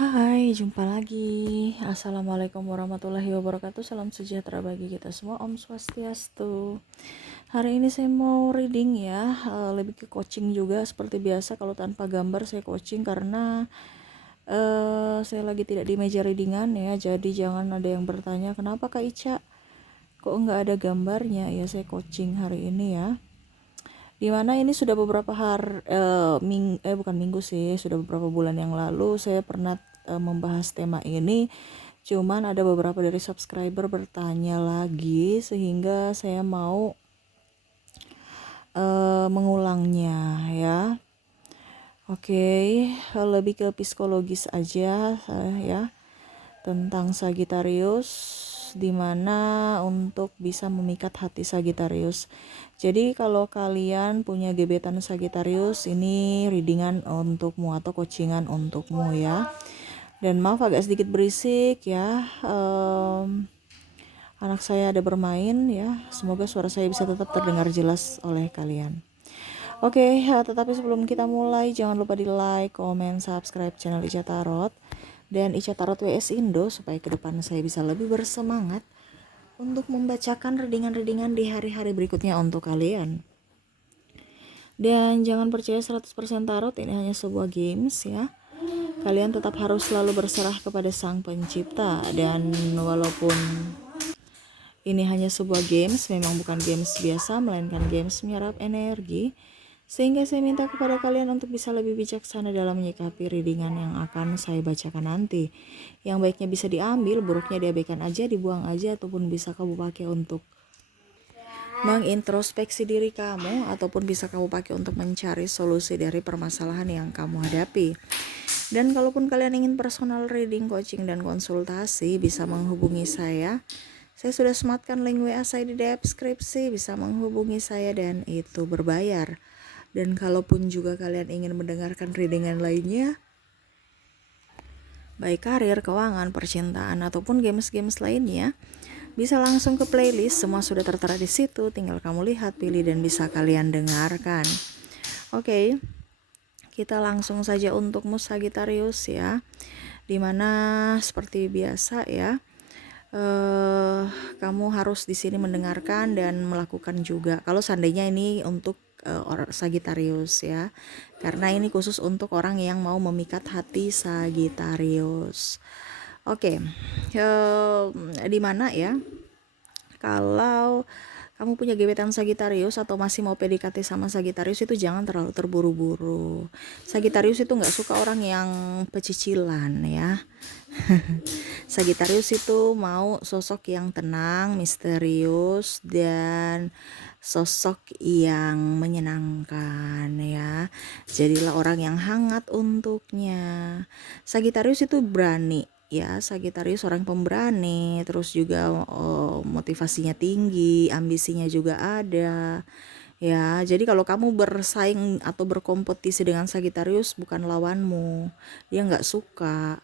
Hai, jumpa lagi. Assalamualaikum warahmatullahi wabarakatuh. Salam sejahtera bagi kita semua. Om Swastiastu. Hari ini saya mau reading ya, lebih ke coaching juga seperti biasa. Kalau tanpa gambar saya coaching karena saya lagi tidak di meja readingan ya. Jadi jangan ada yang bertanya, kenapa Kak Ica kok nggak ada gambarnya? Ya saya coaching hari ini ya. Dimana ini sudah beberapa hari bukan minggu sih, sudah beberapa bulan yang lalu saya pernah membahas tema ini, cuman ada beberapa dari subscriber bertanya lagi sehingga saya mau mengulangnya ya. Oke, lebih ke psikologis aja ya, tentang Sagittarius, dimana untuk bisa memikat hati Sagittarius. Jadi kalau kalian punya gebetan Sagittarius, ini readingan untukmu atau coachingan untukmu ya. Dan maaf agak sedikit berisik ya, anak saya ada bermain ya. Semoga suara saya bisa tetap terdengar jelas oleh kalian. Oke, tetapi sebelum kita mulai, jangan lupa di like, komen, subscribe channel Ica Tarot dan Ica Tarot WS Indo supaya ke depan saya bisa lebih bersemangat untuk membacakan readingan-readingan di hari-hari berikutnya untuk kalian. Dan jangan percaya 100% tarot, ini hanya sebuah games ya. Kalian tetap harus selalu berserah kepada Sang Pencipta, dan walaupun ini hanya sebuah games, memang bukan games biasa, melainkan games menyerap energi. Sehingga saya minta kepada kalian untuk bisa lebih bijaksana dalam menyikapi readingan yang akan saya bacakan nanti. Yang baiknya bisa diambil, buruknya diabaikan aja, dibuang aja, ataupun bisa kamu pakai untuk mengintrospeksi diri kamu, ataupun bisa kamu pakai untuk mencari solusi dari permasalahan yang kamu hadapi. Dan kalaupun kalian ingin personal reading, coaching, dan konsultasi, bisa menghubungi saya. Saya sudah sematkan link WA saya di deskripsi, bisa menghubungi saya dan itu berbayar. Dan kalaupun juga kalian ingin mendengarkan readingan lainnya, baik karir, keuangan, percintaan, ataupun games-games lainnya, bisa langsung ke playlist, semua sudah tertera di situ, tinggal kamu lihat, pilih, dan bisa kalian dengarkan. Oke, kita langsung saja untukmu Sagittarius ya, dimana seperti biasa ya, kamu harus di sini mendengarkan dan melakukan juga. Kalau seandainya ini untuk orang Sagittarius ya, karena ini khusus untuk orang yang mau memikat hati Sagittarius. Oke, di mana ya? Kalau kamu punya gebetan Sagittarius atau masih mau PDKT sama Sagittarius, itu jangan terlalu terburu-buru. Sagittarius itu nggak suka orang yang pecicilan ya. Sagittarius itu mau sosok yang tenang, misterius, dan sosok yang menyenangkan ya. Jadilah orang yang hangat untuknya. Sagittarius itu berani ya, Sagittarius orang pemberani, terus juga motivasinya tinggi, ambisinya juga ada ya. Jadi kalau kamu bersaing atau berkompetisi dengan Sagittarius, bukan lawanmu, dia nggak suka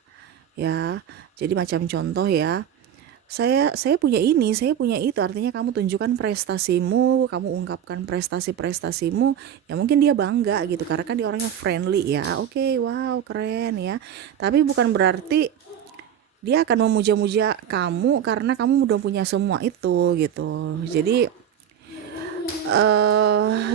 ya. Jadi macam contoh ya, saya punya ini, saya punya itu, artinya kamu tunjukkan prestasimu, kamu ungkapkan prestasi-prestasimu, ya mungkin dia bangga gitu karena kan dia orangnya friendly ya. Oke, wow, keren ya. Tapi bukan berarti dia akan memuja-muja kamu karena kamu udah punya semua itu gitu. Jadi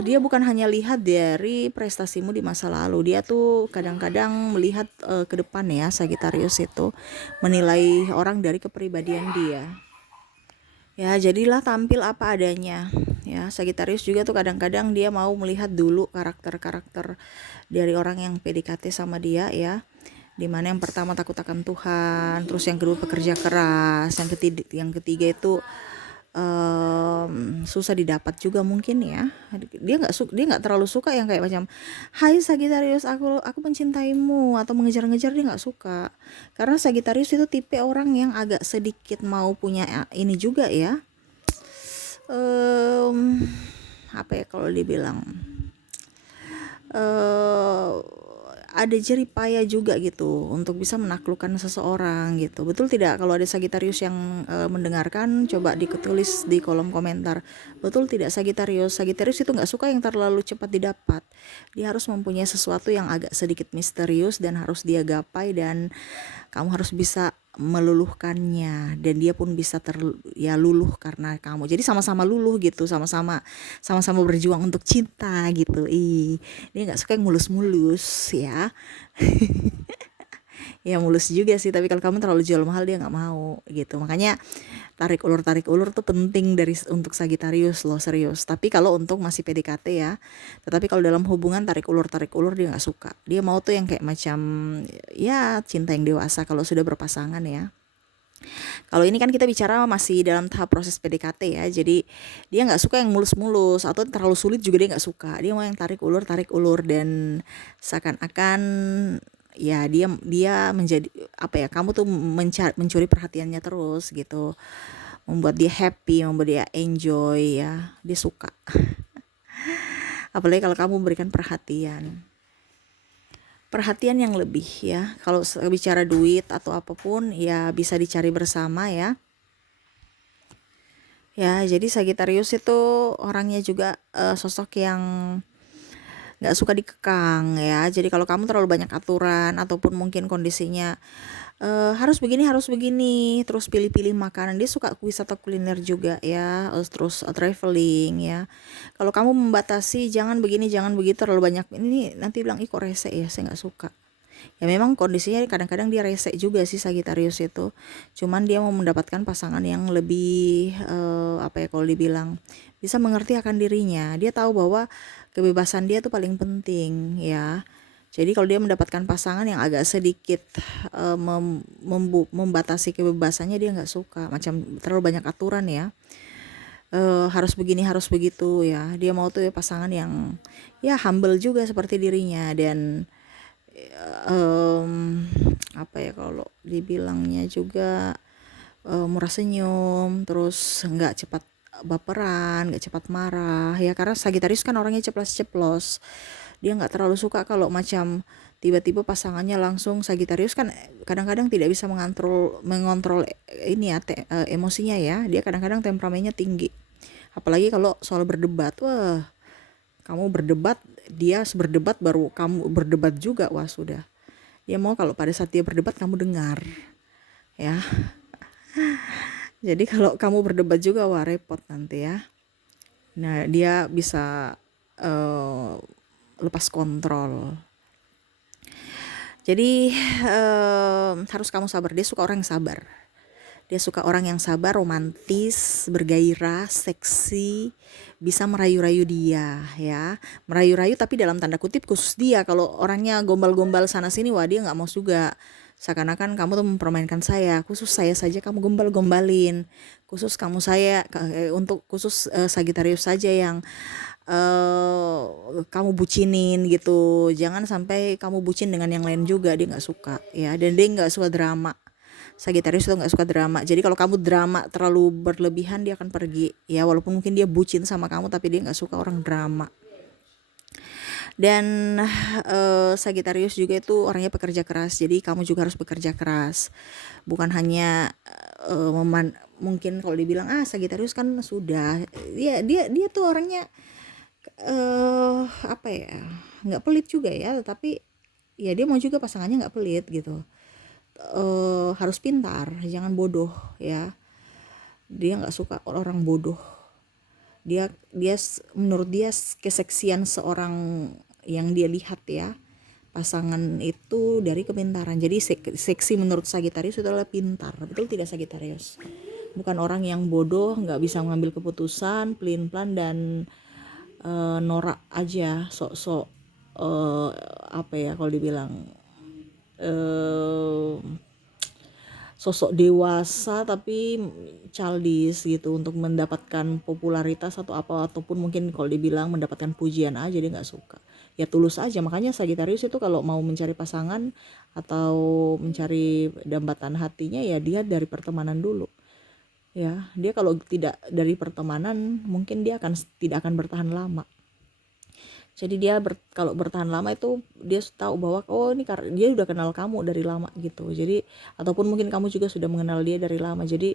dia bukan hanya lihat dari prestasimu di masa lalu, dia tuh kadang-kadang melihat ke depan ya. Sagittarius itu menilai orang dari kepribadian dia ya. Jadilah tampil apa adanya ya. Sagittarius juga tuh kadang-kadang dia mau melihat dulu karakter-karakter dari orang yang PDKT sama dia ya, dimana yang pertama takut akan Tuhan, terus yang kedua pekerja keras, yang ketiga itu susah didapat juga mungkin ya. Dia nggak terlalu suka yang kayak macam, hai Sagittarius, aku mencintaimu, atau mengejar-ngejar. Dia nggak suka karena Sagittarius itu tipe orang yang agak sedikit mau punya ini juga ya, apa ya kalau dibilang, ada jerih payah juga gitu untuk bisa menaklukkan seseorang gitu. Betul tidak? Kalau ada Sagitarius yang mendengarkan, coba ditulis di kolom komentar. Betul tidak Sagitarius? Sagitarius itu nggak suka yang terlalu cepat didapat. Dia harus mempunyai sesuatu yang agak sedikit misterius dan harus dia gapai, dan kamu harus bisa meluluhkannya, dan dia pun bisa ya luluh karena kamu. Jadi sama-sama luluh gitu, sama-sama berjuang untuk cinta gitu. Dia nggak suka yang mulus-mulus ya. Ya mulus juga sih, tapi kalau kamu terlalu jual mahal dia nggak mau gitu. Makanya tarik ulur tuh penting untuk Sagitarius loh, serius. Tapi kalau untuk masih PDKT ya. Tetapi kalau dalam hubungan tarik ulur dia nggak suka. Dia mau tuh yang kayak macam ya cinta yang dewasa kalau sudah berpasangan ya. Kalau ini kan kita bicara masih dalam tahap proses PDKT ya, jadi dia nggak suka yang mulus-mulus atau terlalu sulit juga dia nggak suka. Dia mau yang tarik ulur, dan seakan-akan ya dia menjadi apa ya, kamu tuh mencuri perhatiannya terus gitu, membuat dia happy, membuat dia enjoy ya, dia suka. Apalagi kalau kamu berikan perhatian yang lebih ya. Kalau bicara duit atau apapun ya bisa dicari bersama ya. Ya, jadi Sagitarius itu orangnya juga sosok yang nggak suka dikekang ya. Jadi kalau kamu terlalu banyak aturan ataupun mungkin kondisinya harus begini, terus pilih-pilih makanan. Dia suka wisata kuliner juga ya, terus traveling ya. Kalau kamu membatasi jangan begini, jangan begitu, terlalu banyak ini, nanti bilang ih kok rese ya, saya nggak suka. Ya memang kondisinya kadang-kadang dia rese juga sih Sagitarius itu. Cuman dia mau mendapatkan pasangan yang lebih apa ya, kalau dibilang bisa mengerti akan dirinya. Dia tahu bahwa kebebasan dia tuh paling penting ya. Jadi kalau dia mendapatkan pasangan yang agak sedikit membatasi kebebasannya, dia nggak suka. Macam terlalu banyak aturan ya. Harus begini, harus begitu ya. Dia mau tuh ya pasangan yang ya humble juga seperti dirinya, dan apa ya kalau dibilangnya juga murah senyum, terus nggak cepat baperan, nggak cepat marah ya, karena Sagitarius kan orangnya ceplos-ceplos. Dia nggak terlalu suka kalau macam tiba-tiba pasangannya langsung. Sagitarius kan kadang-kadang tidak bisa mengontrol ini ya, emosinya ya. Dia kadang-kadang temperamennya tinggi, apalagi kalau soal berdebat. Wah, kamu berdebat, dia berdebat, baru kamu berdebat juga, wah sudah. Dia mau kalau pada saat dia berdebat kamu dengar ya. Jadi kalau kamu berdebat juga, wah repot nanti ya. Nah, dia bisa lepas kontrol. Jadi harus kamu sabar. Dia suka orang yang sabar. Dia suka orang yang sabar, romantis, bergairah, seksi, bisa merayu-rayu dia ya. Merayu-rayu tapi dalam tanda kutip khusus dia. Kalau orangnya gombal-gombal sana sini, wah dia nggak mau juga. Seakan-akan kamu tuh mempermainkan saya, khusus saya saja kamu gombal-gombalin. Khusus kamu saya untuk khusus Sagitarius saja yang kamu bucinin gitu. Jangan sampai kamu bucin dengan yang lain juga, dia nggak suka ya. Dan dia nggak suka drama. Sagitarius itu nggak suka drama. Jadi kalau kamu drama terlalu berlebihan, dia akan pergi ya. Walaupun mungkin dia bucin sama kamu, tapi dia nggak suka orang drama. Dan Sagitarius juga itu orangnya pekerja keras. Jadi kamu juga harus bekerja keras. Bukan hanya mungkin kalau dibilang Sagitarius kan sudah. Dia tuh orangnya apa ya? Nggak pelit juga ya, tapi ya dia mau juga pasangannya nggak pelit gitu. Harus pintar, jangan bodoh ya. Dia nggak suka orang bodoh. Dia menurut dia keseksian seorang yang dia lihat ya, pasangan itu dari kepintaran. Jadi seksi menurut Sagitarius itu adalah pintar. Betul tidak Sagitarius? Bukan orang yang bodoh, nggak bisa mengambil keputusan, pelin-pelan dan norak aja, sok-sok apa ya kalau dibilang sosok dewasa tapi childish gitu untuk mendapatkan popularitas atau apa, ataupun mungkin kalau dibilang mendapatkan pujian aja, dia nggak suka. Ya tulus aja. Makanya Sagitarius itu kalau mau mencari pasangan atau mencari dambatan hatinya, ya dia dari pertemanan dulu ya. Dia kalau tidak dari pertemanan mungkin dia tidak akan bertahan lama. Jadi dia kalau bertahan lama itu dia tahu bahwa oh ini karena dia udah kenal kamu dari lama gitu. Jadi ataupun mungkin kamu juga sudah mengenal dia dari lama. Jadi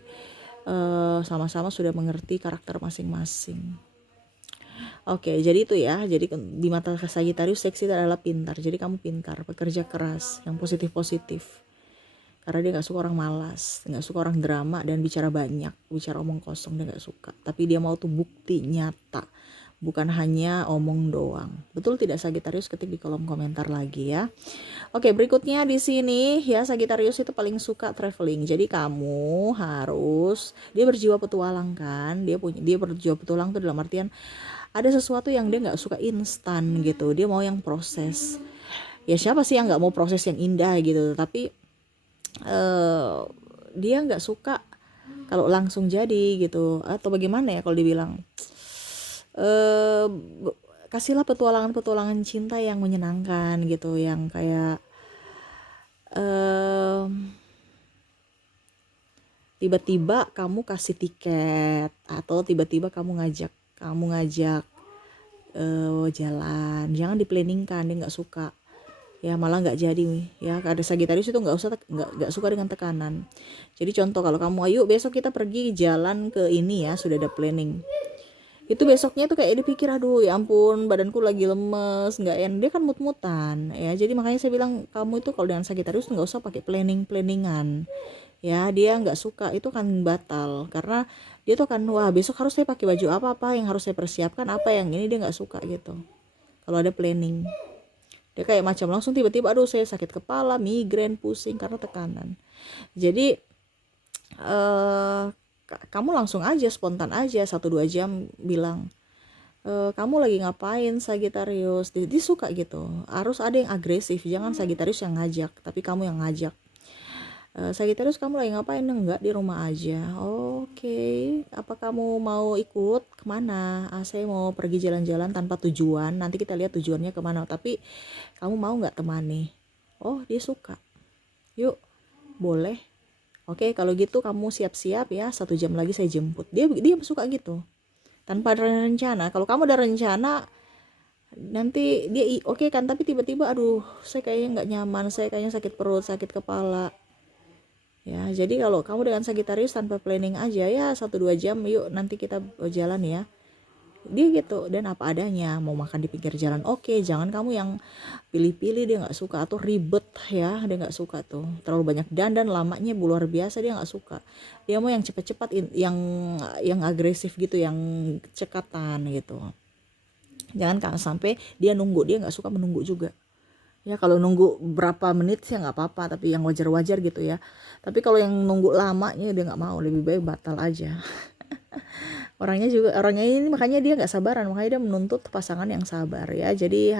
sama-sama sudah mengerti karakter masing-masing. Oke, jadi itu ya. Jadi di mata Sagittarius seksi itu adalah pintar. Jadi kamu pintar, pekerja keras, yang positif-positif. Karena dia nggak suka orang malas, nggak suka orang drama dan bicara banyak, bicara omong kosong dia nggak suka. Tapi dia mau tuh bukti nyata, bukan hanya omong doang. Betul tidak Sagittarius? Ketik di kolom komentar lagi ya. Oke, berikutnya di sini ya Sagittarius itu paling suka traveling. Jadi kamu harus dia berjiwa petualang kan. Dia berjiwa petualang tuh dalam artian ada sesuatu yang dia nggak suka instan gitu. Dia mau yang proses. Ya siapa sih yang nggak mau proses yang indah gitu. Tapi dia nggak suka kalau langsung jadi gitu. Atau bagaimana ya kalau dibilang kasihlah petualangan-petualangan cinta yang menyenangkan gitu, yang kayak tiba-tiba kamu kasih tiket atau tiba-tiba kamu ngajak jalan. Jangan diplanningkan, dia nggak suka ya, malah nggak jadi ya. Ada Sagittarius itu nggak suka dengan tekanan. Jadi contoh kalau kamu ayo besok kita pergi jalan ke ini ya, sudah ada planning, itu besoknya tuh kayak dipikir aduh ya ampun badanku lagi lemes nggak enak, dia kan mut-mutan ya. Jadi makanya saya bilang kamu itu kalau dengan Sagittarius nggak usah pakai planningan ya, dia nggak suka, itu kan batal karena dia tuh kan wah besok harus saya pakai baju apa yang harus saya persiapkan apa yang ini, dia nggak suka gitu kalau ada planning. Dia kayak macam langsung tiba-tiba aduh saya sakit kepala, migrain, pusing karena tekanan. Jadi kamu langsung aja spontan aja 1-2 jam bilang kamu lagi ngapain Sagittarius, dia suka gitu. Harus ada yang agresif, jangan Sagittarius yang ngajak tapi kamu yang ngajak. Sagittarius kamu lagi ngapain? Enggak, di rumah aja. Oke, apa kamu mau ikut kemana? Saya mau pergi jalan-jalan tanpa tujuan, nanti kita lihat tujuannya kemana, tapi kamu mau nggak temani? Oh dia suka, yuk boleh. Oke, kalau gitu kamu siap-siap ya, 1 jam lagi saya jemput. Dia suka gitu, tanpa ada rencana. Kalau kamu ada rencana, nanti dia oke kan, tapi tiba-tiba aduh saya kayaknya nggak nyaman, saya kayaknya sakit perut, sakit kepala. Ya, jadi kalau kamu dengan Sagittarius tanpa planning aja ya 1-2 jam, yuk nanti kita jalan ya. Dia gitu, dan apa adanya, mau makan di pinggir jalan oke, jangan kamu yang pilih-pilih, dia nggak suka, atau ribet ya, dia nggak suka tuh terlalu banyak dandan lamanya luar biasa, dia nggak suka. Dia mau yang cepat-cepat, yang agresif gitu, yang cekatan gitu. Jangan sampai dia nunggu, dia nggak suka menunggu juga ya. Kalau nunggu berapa menit sih nggak apa-apa, tapi yang wajar-wajar gitu ya. Tapi kalau yang nunggu lamanya dia nggak mau, lebih baik batal aja. Orangnya ini makanya dia nggak sabaran, makanya dia menuntut pasangan yang sabar ya. Jadi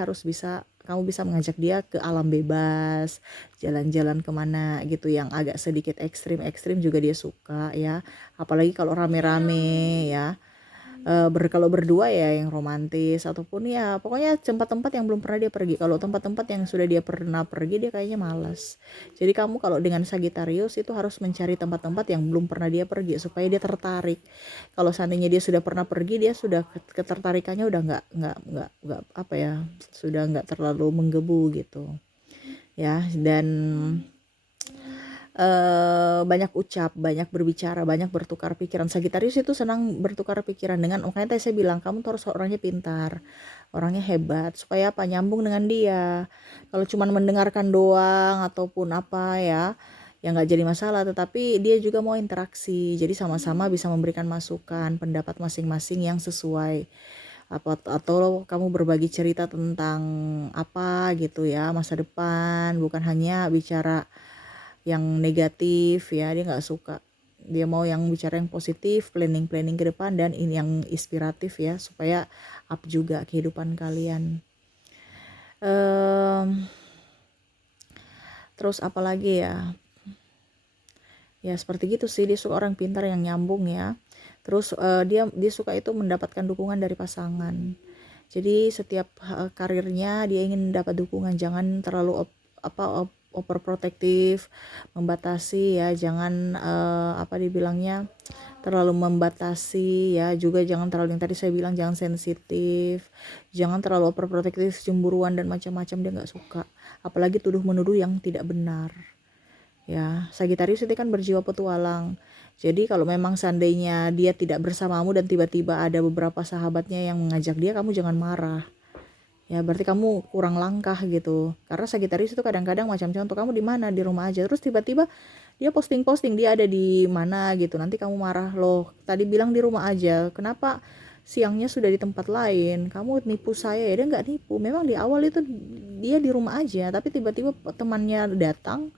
kamu bisa mengajak dia ke alam bebas, jalan-jalan kemana gitu yang agak sedikit ekstrim juga dia suka ya. Apalagi kalau rame-rame ya. Kalau berdua ya yang romantis, ataupun ya pokoknya tempat-tempat yang belum pernah dia pergi. Kalau tempat-tempat yang sudah dia pernah pergi dia kayaknya malas. Jadi kamu kalau dengan Sagittarius itu harus mencari tempat-tempat yang belum pernah dia pergi supaya dia tertarik. Kalau seandainya dia sudah pernah pergi, dia sudah ketertarikannya udah nggak apa ya, sudah nggak terlalu menggebu gitu ya. Dan banyak ucap, banyak berbicara, banyak bertukar pikiran. Sagittarius itu senang bertukar pikiran dengan, makanya tadi saya bilang kamu tuh harus orangnya pintar, orangnya hebat, supaya apa, nyambung dengan dia. Kalau cuma mendengarkan doang ataupun apa ya nggak jadi masalah, tetapi dia juga mau interaksi, jadi sama-sama bisa memberikan masukan, pendapat masing-masing yang sesuai. Atau kamu berbagi cerita tentang apa gitu ya, masa depan, bukan hanya bicara yang negatif ya, dia nggak suka. Dia mau yang bicara yang positif, planning ke depan, dan ini yang inspiratif ya, supaya up juga kehidupan kalian. Terus apalagi ya, seperti gitu sih. Dia suka orang pintar yang nyambung ya. Terus dia suka itu mendapatkan dukungan dari pasangan. Jadi setiap karirnya dia ingin dapat dukungan, jangan terlalu overprotective, membatasi ya, jangan apa dibilangnya, terlalu membatasi ya, juga jangan terlalu, yang tadi saya bilang jangan sensitif, jangan terlalu overprotective, cemburuan dan macam-macam, dia nggak suka. Apalagi tuduh menuduh yang tidak benar. Ya, Sagittarius itu kan berjiwa petualang. Jadi kalau memang seandainya dia tidak bersamamu dan tiba-tiba ada beberapa sahabatnya yang mengajak dia, kamu jangan marah. Ya, berarti kamu kurang langkah gitu. Karena Sagittarius itu kadang-kadang macam contoh, kamu di mana? Di rumah aja. Terus tiba-tiba dia posting-posting dia ada di mana gitu. Nanti kamu marah, loh, tadi bilang di rumah aja. Kenapa siangnya sudah di tempat lain? Kamu nipu saya ya? Dia nggak nipu. Memang di awal itu dia di rumah aja, tapi tiba-tiba temannya datang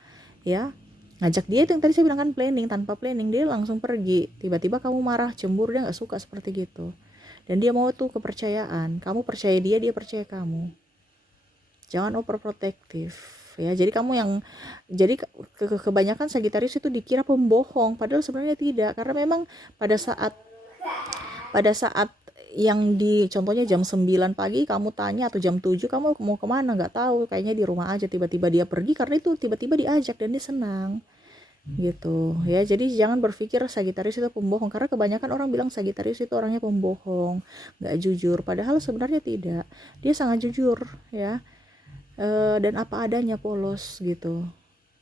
ya, ngajak dia, itu yang tadi saya bilang kan, planning, tanpa planning dia langsung pergi, tiba-tiba kamu marah, cemburu, dia nggak suka seperti gitu. Dan dia mau tuh kepercayaan, kamu percaya dia, dia percaya kamu. Jangan overprotective ya. Jadi kamu yang, jadi kebanyakan Sagittarius itu dikira pembohong, padahal sebenarnya tidak. Karena memang pada saat yang di contohnya jam 9 pagi kamu tanya, atau jam 7 kamu mau kemana, nggak tahu, kayaknya di rumah aja, tiba-tiba dia pergi karena itu tiba-tiba diajak dan dia senang gitu ya. Jadi jangan berpikir Sagittarius itu pembohong, karena kebanyakan orang bilang Sagittarius itu orangnya pembohong, nggak jujur, padahal sebenarnya tidak, dia sangat jujur ya. Dan apa adanya, polos gitu.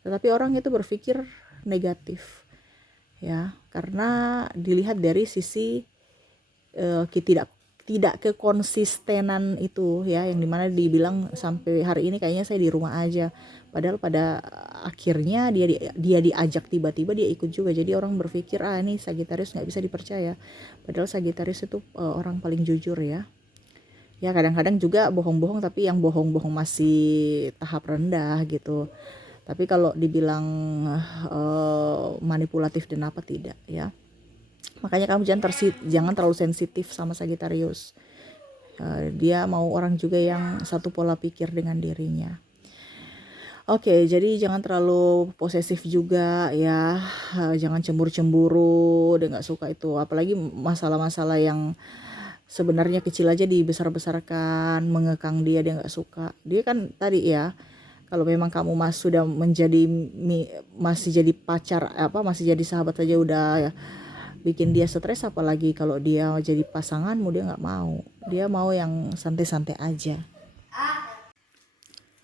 Tetapi orang itu berpikir negatif ya, karena dilihat dari sisi tidak kekonsistenan itu ya, yang dimana dibilang sampai hari ini kayaknya saya di rumah aja, padahal pada akhirnya dia diajak, tiba-tiba dia ikut juga. Jadi orang berpikir ini Sagittarius nggak bisa dipercaya, padahal Sagittarius itu orang paling jujur ya. Ya kadang-kadang juga bohong-bohong, tapi yang bohong-bohong masih tahap rendah gitu. Tapi kalau dibilang manipulatif dan apa, tidak ya. Makanya kamu jangan terlalu sensitif sama Sagittarius. Dia mau orang juga yang satu pola pikir dengan dirinya. Oke, jadi jangan terlalu posesif juga ya. Jangan cemburu-cemburu, dia nggak suka itu. Apalagi masalah-masalah yang sebenarnya kecil aja dibesar-besarkan, mengekang dia nggak suka. Dia kan tadi ya, kalau memang kamu sudah masih jadi pacar, masih jadi sahabat aja udah ya, bikin dia stres, apalagi kalau dia jadi pasanganmu, dia nggak mau. Dia mau yang santai-santai aja.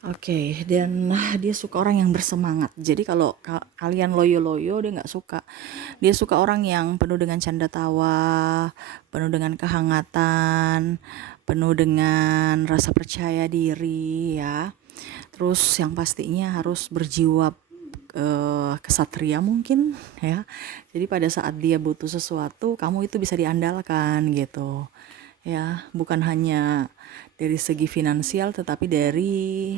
Oke, dan dia suka orang yang bersemangat. Jadi kalau kalian loyo-loyo, dia nggak suka. Dia suka orang yang penuh dengan canda tawa, penuh dengan kehangatan, penuh dengan rasa percaya diri ya. Terus yang pastinya harus berjiwa kesatria mungkin ya. Jadi pada saat dia butuh sesuatu, kamu itu bisa diandalkan gitu ya, bukan hanya dari segi finansial tetapi dari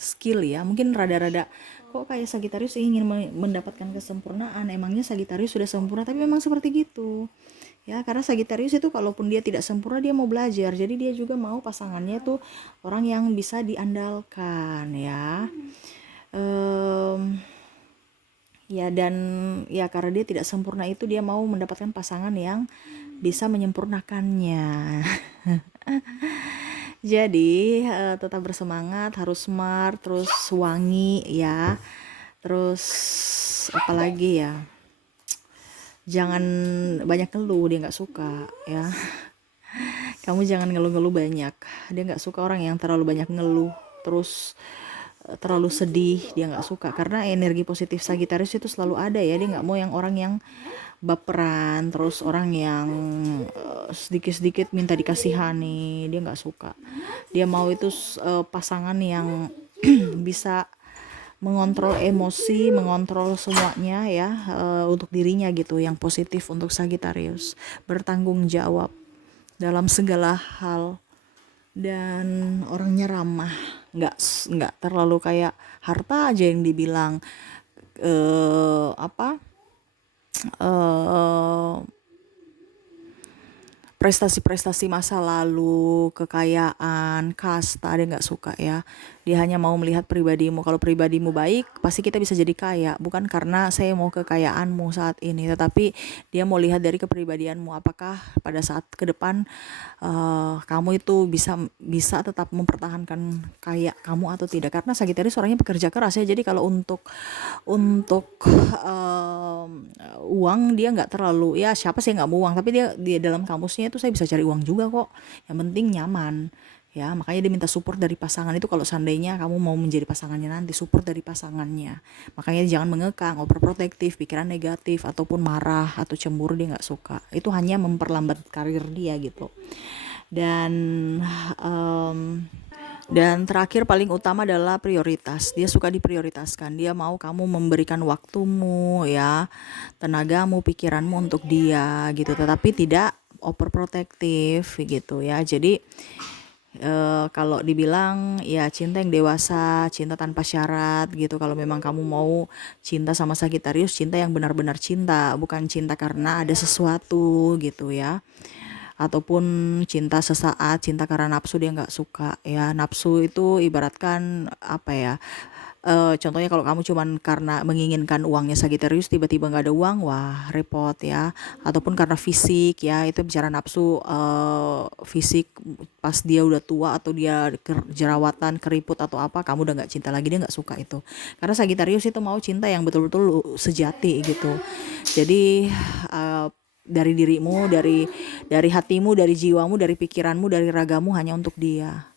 skill ya. Mungkin rada-rada kok kayak Sagittarius ingin mendapatkan kesempurnaan, emangnya Sagittarius sudah sempurna, tapi memang seperti gitu ya. Karena Sagittarius itu kalaupun dia tidak sempurna, dia mau belajar, jadi dia juga mau pasangannya tuh orang yang bisa diandalkan ya. Ya, dan ya karena dia tidak sempurna itu, dia mau mendapatkan pasangan yang bisa menyempurnakannya. Jadi tetap bersemangat, harus smart, terus wangi ya. Terus apalagi ya, jangan banyak ngeluh, dia nggak suka ya. Kamu jangan ngeluh-ngeluh banyak, dia nggak suka orang yang terlalu banyak ngeluh, terus terlalu sedih, dia nggak suka. Karena energi positif Sagittarius itu selalu ada ya, dia nggak mau yang orang yang baperan, terus orang yang sedikit-sedikit minta dikasihani, dia nggak suka. Dia mau itu pasangan yang bisa mengontrol emosi, mengontrol semuanya ya, untuk dirinya gitu, yang positif untuk Sagittarius, bertanggung jawab dalam segala hal, dan orangnya ramah, nggak terlalu kayak harta aja yang dibilang prestasi-prestasi masa lalu, kekayaan, kasta, dia nggak suka ya. Dia hanya mau melihat pribadimu. Kalau pribadimu baik, pasti kita bisa jadi kaya. Bukan karena saya mau kekayaanmu saat ini, tetapi dia mau lihat dari kepribadianmu. Apakah pada saat ke depan kamu itu bisa bisa tetap mempertahankan kaya kamu atau tidak? Karena Sagittarius orangnya pekerja keras ya. Jadi kalau untuk uang dia nggak terlalu, ya siapa sih nggak mau uang, tapi dia dalam kamusnya itu saya bisa cari uang juga kok, yang penting nyaman ya. Makanya dia minta support dari pasangan itu kalau seandainya kamu mau menjadi pasangannya nanti, support dari pasangannya. Makanya jangan mengekang, overprotective, pikiran negatif ataupun marah atau cemburu, dia nggak suka. Itu hanya memperlambat karir dia gitu. Dan em, dan terakhir paling utama adalah prioritas. Dia suka diprioritaskan. Dia mau kamu memberikan waktumu ya, tenagamu, pikiranmu untuk dia gitu. Tetapi tidak overprotective gitu ya. Jadi kalau dibilang ya cinta yang dewasa, cinta tanpa syarat gitu. Kalau memang kamu mau cinta sama Sagittarius, cinta yang benar-benar cinta, bukan cinta karena ada sesuatu gitu ya, ataupun cinta sesaat, cinta karena nafsu dia nggak suka ya. Nafsu itu ibaratkan apa ya, contohnya kalau kamu cuman karena menginginkan uangnya Sagittarius, tiba-tiba nggak ada uang, wah repot ya. Ataupun karena fisik ya, itu bicara nafsu fisik pas dia udah tua atau dia jerawatan, keriput atau apa, kamu udah nggak cinta lagi, dia nggak suka itu. Karena Sagittarius itu mau cinta yang betul-betul sejati gitu. Jadi dari dirimu, dari hatimu, dari jiwamu, dari pikiranmu, dari ragamu hanya untuk dia.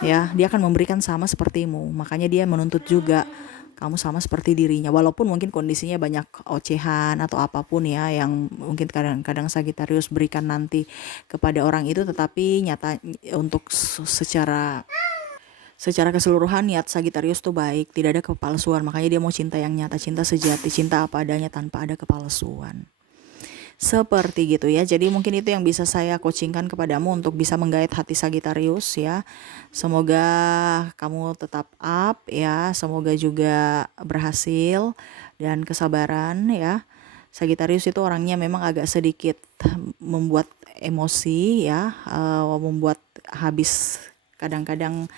Ya, dia akan memberikan sama sepertimu. Makanya dia menuntut juga kamu sama seperti dirinya. Walaupun mungkin kondisinya banyak ocehan atau apapun ya yang mungkin kadang-kadang Sagittarius berikan nanti kepada orang itu, tetapi nyata untuk secara keseluruhan niat Sagittarius tuh baik, tidak ada kepalsuan. Makanya dia mau cinta yang nyata, cinta sejati, cinta apa adanya tanpa ada kepalsuan. Seperti gitu ya. Jadi mungkin itu yang bisa saya coachingkan kepadamu untuk bisa menggait hati Sagittarius ya. Semoga kamu tetap up ya. Semoga juga berhasil dan kesabaran ya. Sagittarius itu orangnya memang agak sedikit membuat emosi ya, membuat habis kadang-kadang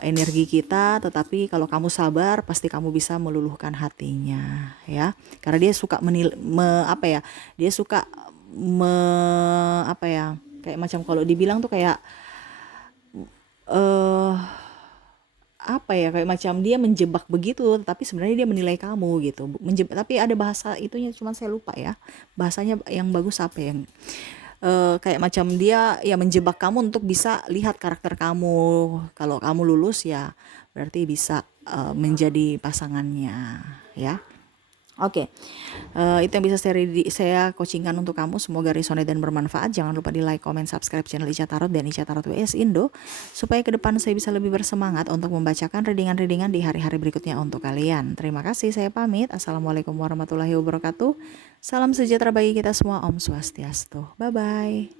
energi kita, tetapi kalau kamu sabar pasti kamu bisa meluluhkan hatinya ya, karena dia suka apa ya, dia suka apa ya, kayak macam kalau dibilang tuh kayak eh apa ya, kayak macam dia menjebak begitu, tapi sebenarnya dia menilai kamu gitu, menjebak, tapi ada bahasa itunya, cuman saya lupa ya bahasanya yang bagus apa yang kayak macam dia ya menjebak kamu untuk bisa lihat karakter kamu. Kalau kamu lulus ya berarti bisa menjadi pasangannya ya. Oke, itu yang bisa saya coachingkan untuk kamu. Semoga resonate dan bermanfaat. Jangan lupa di like, comment, subscribe channel Ica Tarot dan Ica Tarot WS Indo, supaya ke depan saya bisa lebih bersemangat untuk membacakan readingan-readingan di hari-hari berikutnya untuk kalian. Terima kasih, saya pamit. Assalamualaikum warahmatullahi wabarakatuh. Salam sejahtera bagi kita semua. Om Swastiastu. Bye-bye.